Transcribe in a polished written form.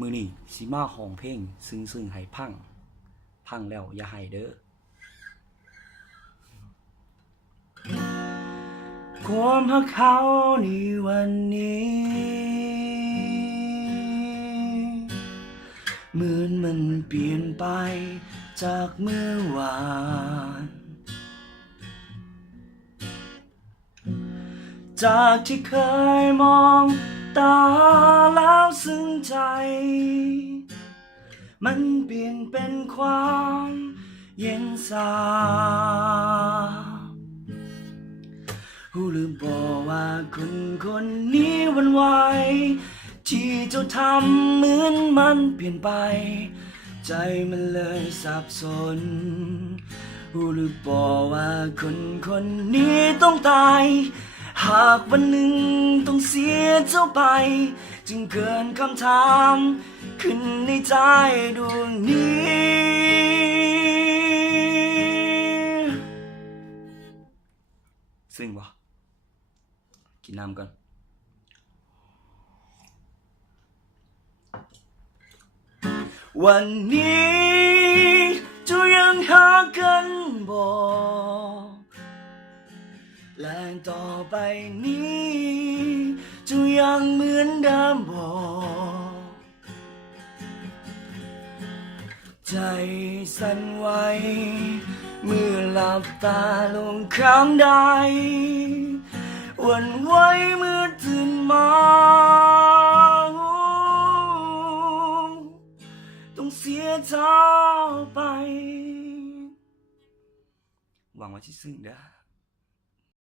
มือนี่สิมาห้องเพลงซึ่งให้พังแล้วอย่าให้เด้อความฮักเขาในวันนี้เหมือนมันเปลี่ยนไปจากเมื่อวานจากที่เคยมองตาแล้วซึ้งใจมันเปลี่ยนเป็นความเย็นชารู้หรือบอกว่าคนนี้หวันไหวที่เจ้าทำเหมือนมันเปลี่ยนไปใจมันเลยสับสนรู้หรือบอกว่าคนนี้ต้องตายหากวันหนึ่งต้องเสียเจ้าไปจึงเกินคำถามขึ้นในใจดวงนี้ซึ่งวะกินน้ำก่อนวันนี้จะยังหากันบอกและต่อไปนี้จะยังเหมือนเดิมบอกใจสั่นไหวเมื่อหลับตาลงข้างใดหวั่นไหวเมื่อตื่นมาต้องเสียเจ้าไปหวังว่าที่ซึ้งเด้อ